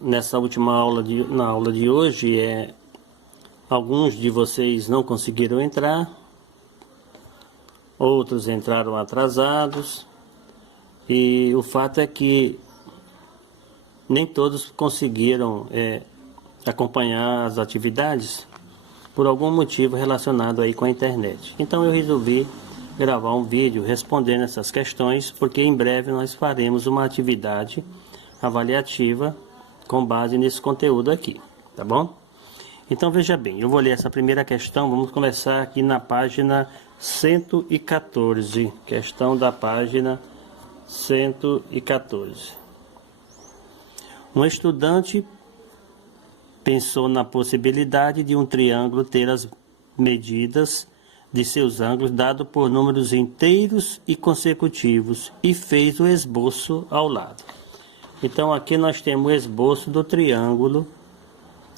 Nessa última aula na aula de hoje, alguns de vocês não conseguiram entrar, outros entraram atrasados, e o fato é que nem todos conseguiram acompanhar as atividades por algum motivo relacionado aí com a internet. Então eu resolvi gravar um vídeo respondendo essas questões, porque em breve nós faremos uma atividade avaliativa com base nesse conteúdo aqui, tá bom? Então veja bem, eu vou ler essa primeira questão. Vamos começar aqui na página 114, questão da página 114. Um estudante pensou na possibilidade de um triângulo ter as medidas de seus ângulos dado por números inteiros e consecutivos e fez o esboço ao lado. Então aqui nós temos o esboço do triângulo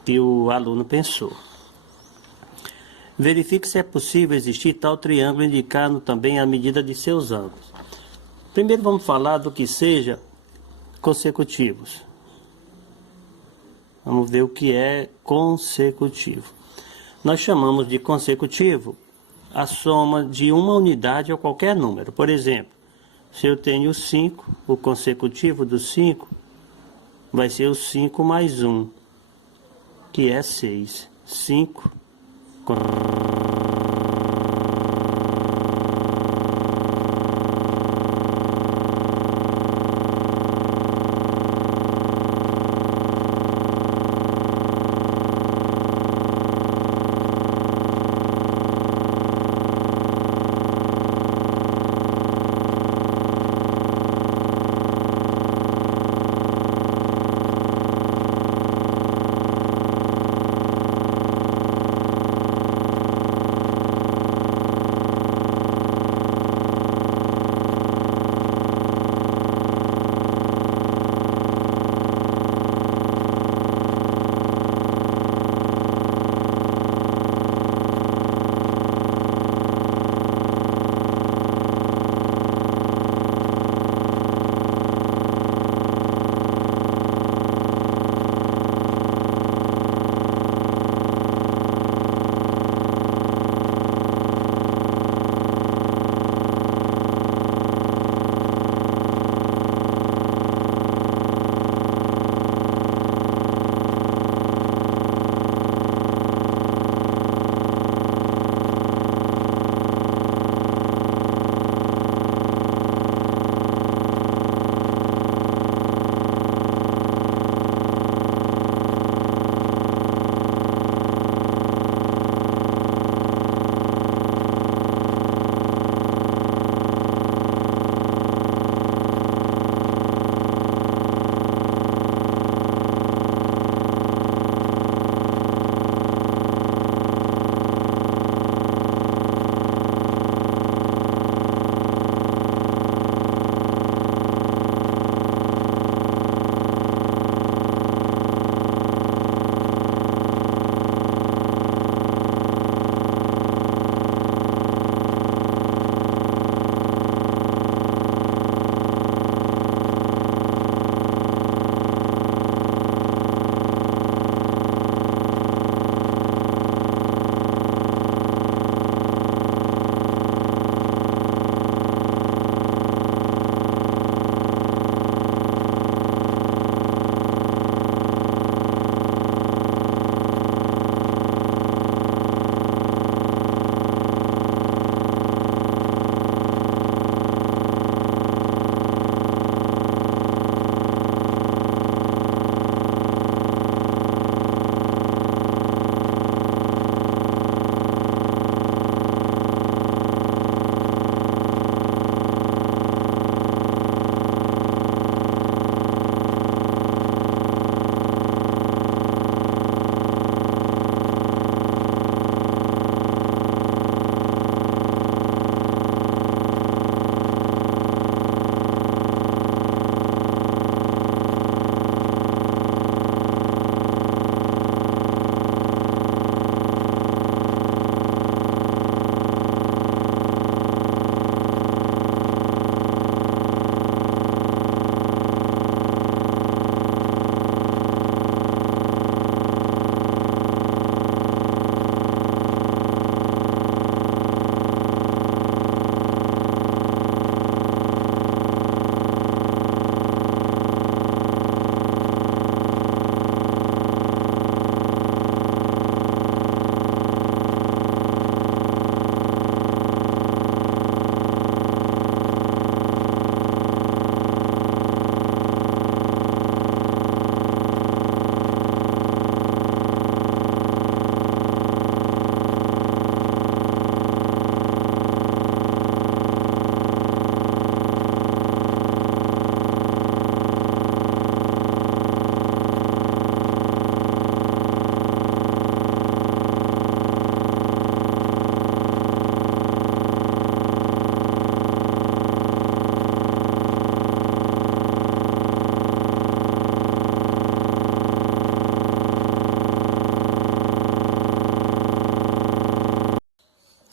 que o aluno pensou. Verifique se é possível existir tal triângulo indicando também a medida de seus ângulos. Primeiro vamos falar do que seja consecutivos. Vamos ver o que é consecutivo. Nós chamamos de consecutivo a soma de uma unidade ou qualquer número. Por exemplo, se eu tenho 5, o consecutivo do 5 vai ser o 5 mais 1, que é 6. 5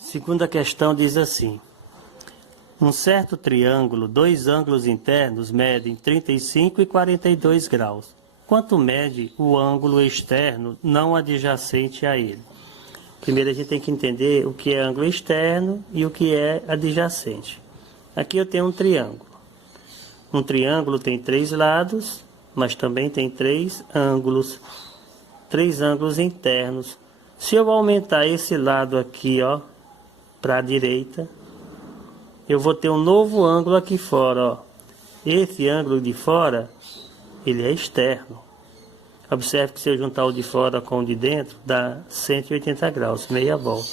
Segunda questão diz assim: um certo triângulo, dois ângulos internos medem 35 e 42 graus. Quanto mede o ângulo externo não adjacente a ele? Primeiro a gente tem que entender o que é ângulo externo e o que é adjacente. Aqui eu tenho um triângulo. Um triângulo tem 3 lados, mas também tem 3 ângulos internos. Se eu aumentar esse lado aqui, ó, para a direita, eu vou ter um novo ângulo aqui fora, ó. Esse ângulo de fora, ele é externo. Observe que se eu juntar o de fora com o de dentro, dá 180 graus, meia volta.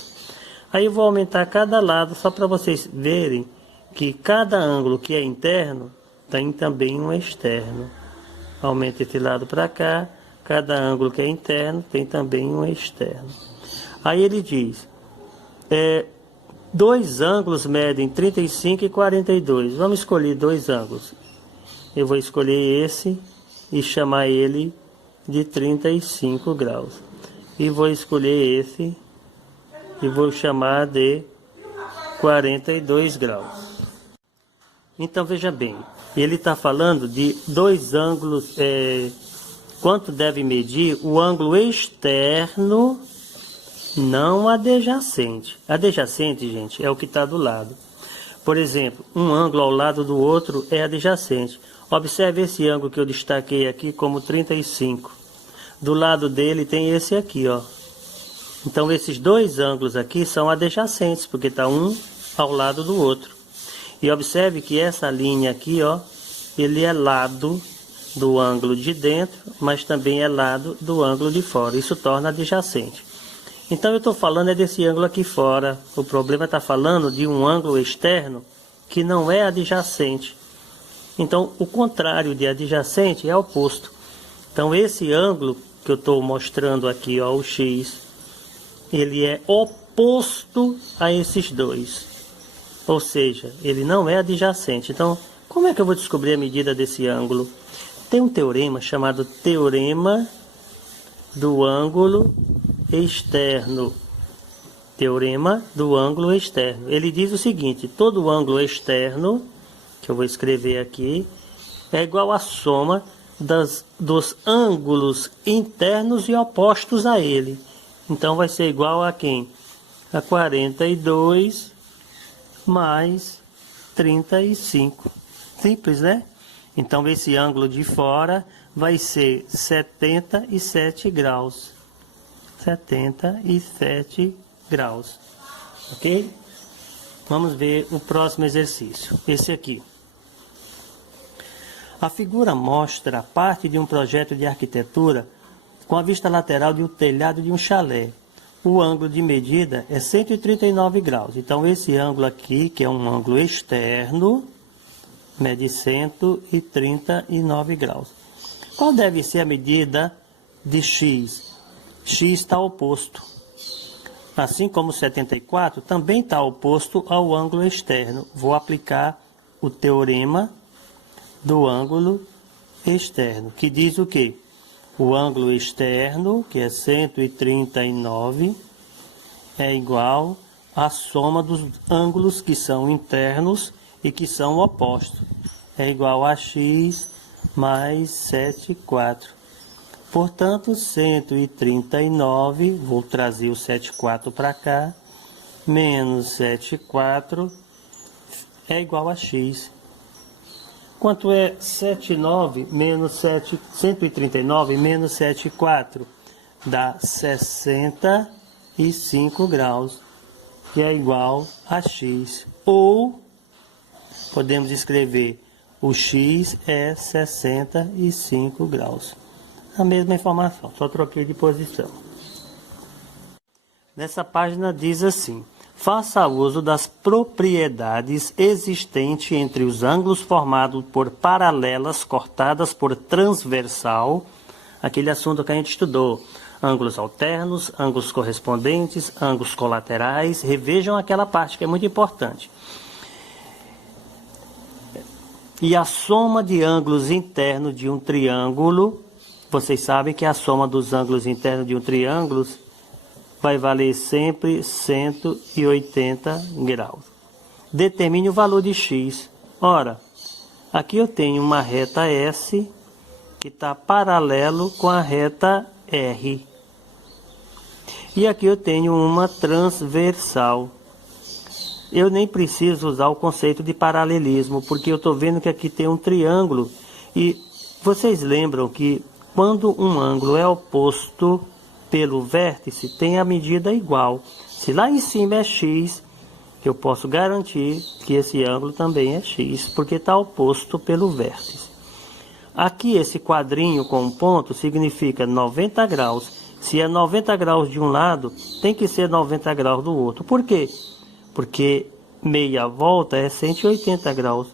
Aí eu vou aumentar cada lado, só para vocês verem que cada ângulo que é interno, tem também um externo. Aumenta esse lado para cá, cada ângulo que é interno, tem também um externo. Aí ele diz, dois ângulos medem 35 e 42. Vamos escolher dois ângulos. Eu vou escolher esse e chamar ele de 35 graus. E vou escolher esse e vou chamar de 42 graus. Então veja bem, ele está falando de dois ângulos, quanto deve medir o ângulo externo, não adjacente. Adjacente, gente, é o que está do lado. Por exemplo, um ângulo ao lado do outro é adjacente. Observe esse ângulo que eu destaquei aqui como 35. Do lado dele tem esse aqui, ó. Então esses dois ângulos aqui são adjacentes, porque está um ao lado do outro. E observe que essa linha aqui, ó, ele é lado do ângulo de dentro, mas também é lado do ângulo de fora. Isso torna adjacente. Então eu estou falando desse ângulo aqui fora. O problema está falando de um ângulo externo que não é adjacente. Então o contrário de adjacente é oposto. Então esse ângulo que eu estou mostrando aqui, ó, o X, ele é oposto a esses dois. Ou seja, ele não é adjacente. Então, como é que eu vou descobrir a medida desse ângulo? Tem um teorema chamado Teorema do ângulo externo. Teorema do ângulo externo. Ele diz o seguinte: todo ângulo externo, que eu vou escrever aqui, é igual à soma dos ângulos internos e opostos a ele. Então vai ser igual a quem? A 42 mais 35. Simples, né? Então esse ângulo de fora vai ser 77 graus. 77 graus. Ok? Vamos ver o próximo exercício. Esse aqui. A figura mostra parte de um projeto de arquitetura com a vista lateral de um telhado de um chalé. O ângulo de medida é 139 graus. Então esse ângulo aqui, que é um ângulo externo, mede 139 graus. Qual deve ser a medida de x? X está oposto. Assim como 74 também está oposto ao ângulo externo. Vou aplicar o teorema do ângulo externo, que diz o quê? O ângulo externo, que é 139, é igual à soma dos ângulos que são internos e que são opostos. É igual a x mais 74. Portanto, 139, vou trazer o 74 para cá, menos 74 é igual a x. Quanto é 139 menos 139 menos 74? Dá 65 graus, que é igual a x. Ou, podemos escrever, o x é 65 graus. A mesma informação, só troquei de posição. Nessa página diz assim: faça uso das propriedades existentes entre os ângulos formados por paralelas cortadas por transversal, aquele assunto que a gente estudou, ângulos alternos, ângulos correspondentes, ângulos colaterais. Revejam aquela parte que é muito importante. E a soma de ângulos internos de um triângulo, vocês sabem que a soma dos ângulos internos de um triângulo vai valer sempre 180 graus. Determine o valor de x. Ora, aqui eu tenho uma reta S que está paralelo com a reta R. E aqui eu tenho uma transversal. Eu nem preciso usar o conceito de paralelismo, porque eu estou vendo que aqui tem um triângulo. E vocês lembram que quando um ângulo é oposto pelo vértice, tem a medida igual. Se lá em cima é x, eu posso garantir que esse ângulo também é x, porque está oposto pelo vértice. Aqui esse quadrinho com um ponto significa 90 graus. Se é 90 graus de um lado, tem que ser 90 graus do outro. Por quê? Porque meia volta é 180 graus.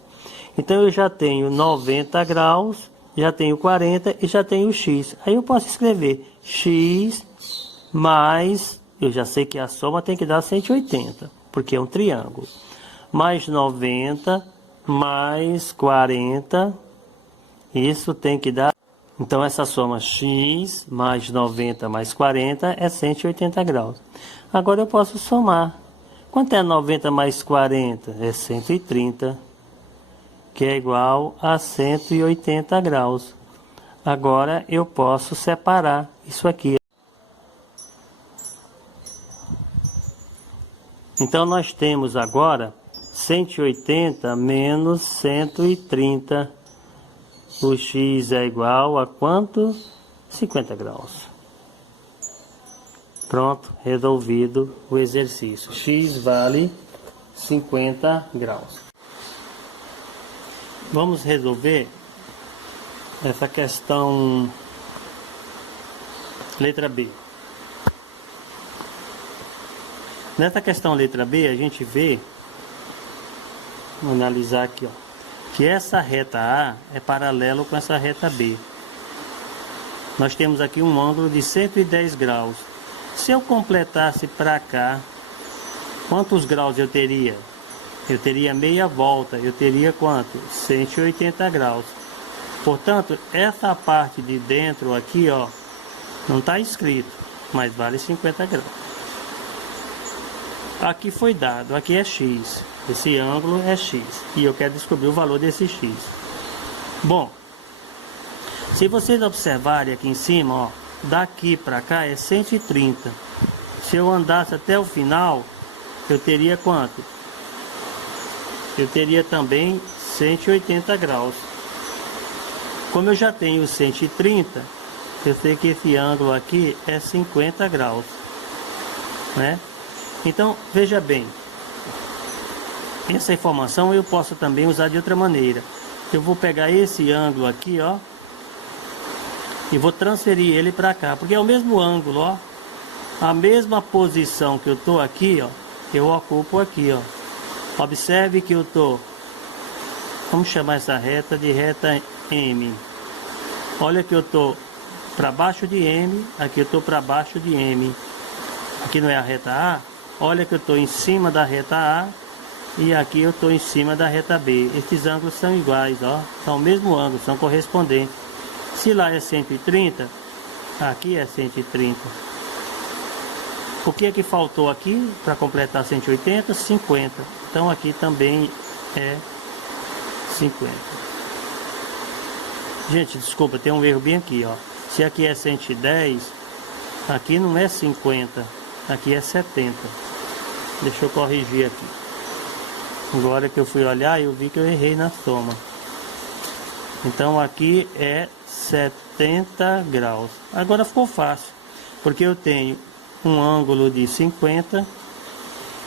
Então eu já tenho 90 graus, já tenho 40 e já tenho x. Aí eu posso escrever x mais, eu já sei que a soma tem que dar 180, porque é um triângulo. Mais 90, mais 40, isso tem que dar... Então essa soma x mais 90 mais 40 é 180 graus. Agora eu posso somar. Quanto é 90 mais 40? É 130, que é igual a 180 graus. Agora eu posso separar isso aqui. Então nós temos agora 180 menos 130. O x é igual a quanto? 50 graus. Pronto, resolvido o exercício. X vale 50 graus. Vamos resolver essa questão letra B. Nessa questão letra B, a gente vê, vamos analisar aqui, ó, que essa reta A é paralelo com essa reta B. Nós temos aqui um ângulo de 110 graus. Se eu completasse para cá, quantos graus eu teria? Eu teria meia volta. Eu teria quanto? 180 graus. Portanto, essa parte de dentro aqui, ó, não está escrito, mas vale 50 graus. Aqui foi dado, aqui é x. Esse ângulo é x. E eu quero descobrir o valor desse x. Bom, se vocês observarem aqui em cima, ó, daqui para cá é 130. Se eu andasse até o final, eu teria quanto? Eu teria também 180 graus. Como eu já tenho 130, eu sei que esse ângulo aqui é 50 graus, né? Então, veja bem, essa informação eu posso também usar de outra maneira. Eu vou pegar esse ângulo aqui, ó, e vou transferir ele para cá, porque é o mesmo ângulo, ó. A mesma posição que eu tô aqui, ó, eu ocupo aqui, ó. Observe que eu tô, vamos chamar essa reta de reta M. Olha que eu tô para baixo de M, aqui eu tô para baixo de M. Aqui não é a reta A? Olha que eu estou em cima da reta A e aqui eu estou em cima da reta B. Esses ângulos são iguais, ó, são o mesmo ângulo, são correspondentes. Se lá é 130, aqui é 130. O que é que faltou aqui para completar 180? 50. Então aqui também é 50. Gente, desculpa, tem um erro bem aqui, ó. Se aqui é 110, aqui não é 50, aqui é 70. Deixa eu corrigir aqui. Agora que eu fui olhar, eu vi que eu errei na soma. Então aqui é 70 graus. Agora ficou fácil, porque eu tenho um ângulo de 50,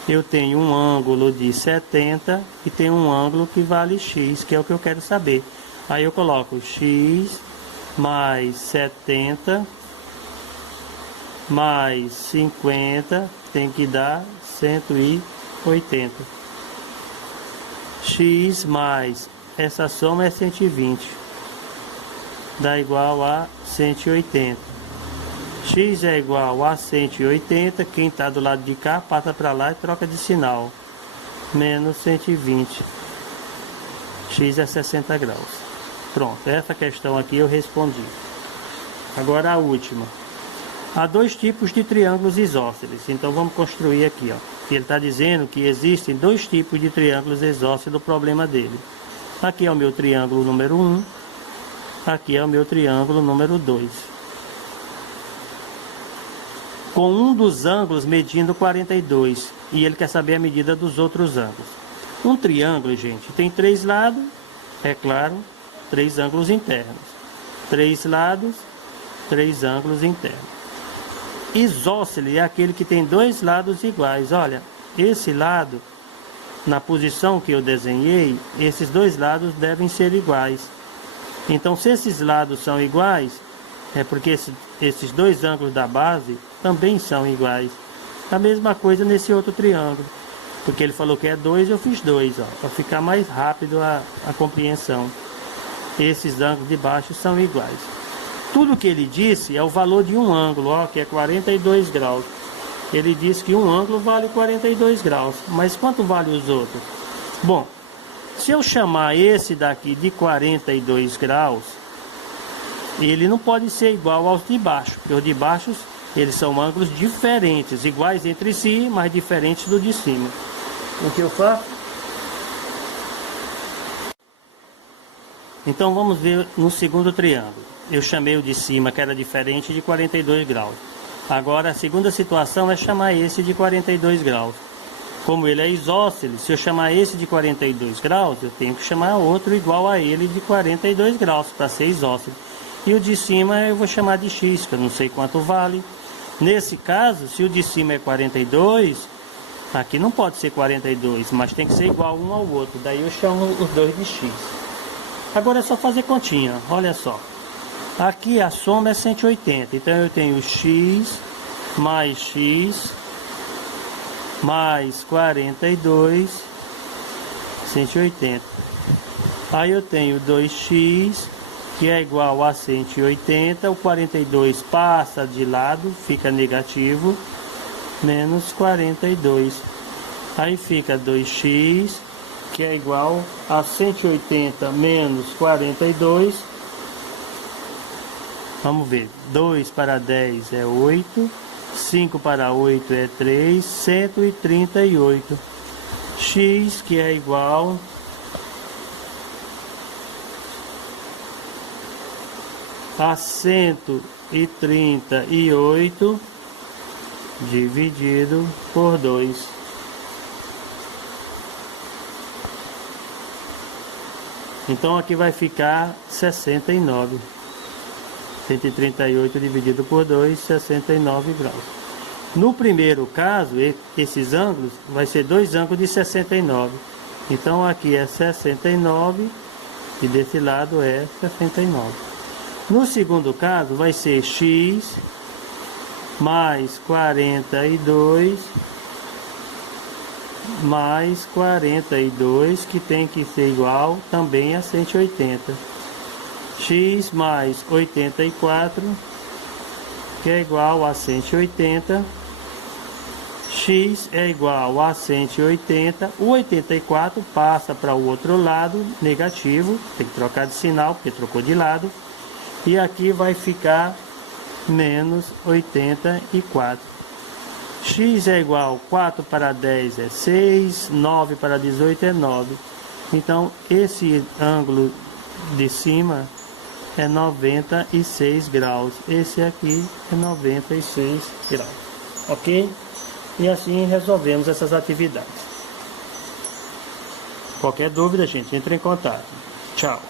eu tenho um ângulo de 70 e tenho um ângulo que vale x, que é o que eu quero saber. Aí eu coloco x mais 70 mais 50 tem que dar 180. X mais essa soma é 120, dá igual a 180. X é igual a 180, quem está do lado de cá passa para lá e troca de sinal, menos 120. X é 60 graus. Pronto, essa questão aqui eu respondi. Agora a última. Há dois tipos de triângulos isósceles. Então vamos construir aqui, ó. Ele está dizendo que existem dois tipos de triângulos isósceles do problema dele. Aqui é o meu triângulo número 1. Aqui é o meu triângulo número 2. Com um dos ângulos medindo 42. E ele quer saber a medida dos outros ângulos. Um triângulo, gente, tem 3 lados. É claro, 3 ângulos internos. 3 lados, 3 ângulos internos. Isósceles é aquele que tem 2 lados iguais. Olha, esse lado, na posição que eu desenhei, esses 2 lados devem ser iguais. Então, se esses lados são iguais, é porque esses 2 ângulos da base também são iguais. A mesma coisa nesse outro triângulo. Porque ele falou que é 2, eu fiz 2, ó, para ficar mais rápido a compreensão. Esses ângulos de baixo são iguais. Tudo que ele disse é o valor de um ângulo, ó, que é 42 graus. Ele disse que um ângulo vale 42 graus. Mas quanto vale os outros? Bom, se eu chamar esse daqui de 42 graus, ele não pode ser igual aos de baixo. Porque os de baixo, eles são ângulos diferentes, iguais entre si, mas diferentes do de cima. O que eu faço? Então vamos ver no segundo triângulo. Eu chamei o de cima, que era diferente, de 42 graus. Agora a segunda situação é chamar esse de 42 graus. Como ele é isósceles, se eu chamar esse de 42 graus, eu tenho que chamar outro igual a ele de 42 graus, para ser isósceles. E o de cima eu vou chamar de x, que eu não sei quanto vale. Nesse caso, se o de cima é 42, aqui não pode ser 42, mas tem que ser igual um ao outro. Daí eu chamo os dois de x. Agora é só fazer continha, olha só. Aqui a soma é 180, então eu tenho x mais 42, 180. Aí eu tenho 2x, que é igual a 180, o 42 passa de lado, fica negativo, menos 42. Aí fica 2x, que é igual a 180 menos 42. Vamos ver, 2 para 10 é 8, 5 para 8 é 3, 138. X, que é igual a 138 dividido por 2. Então aqui vai ficar 69. 138 dividido por 2, 69 graus. No primeiro caso, esses ângulos vai ser 2 ângulos de 69. Então aqui é 69 e desse lado é 69. No segundo caso vai ser x mais 42 mais 42, que tem que ser igual também a 180. X mais 84, que é igual a 180. X é igual a 180. O 84 passa para o outro lado, negativo. Tem que trocar de sinal, porque trocou de lado. E aqui vai ficar menos 84. X é igual, 4 para 10 é 6, 9 para 18 é 9. Então, esse ângulo de cima é 96 graus. Esse aqui é 96 graus. Ok? E assim resolvemos essas atividades. Qualquer dúvida, gente, entre em contato. Tchau.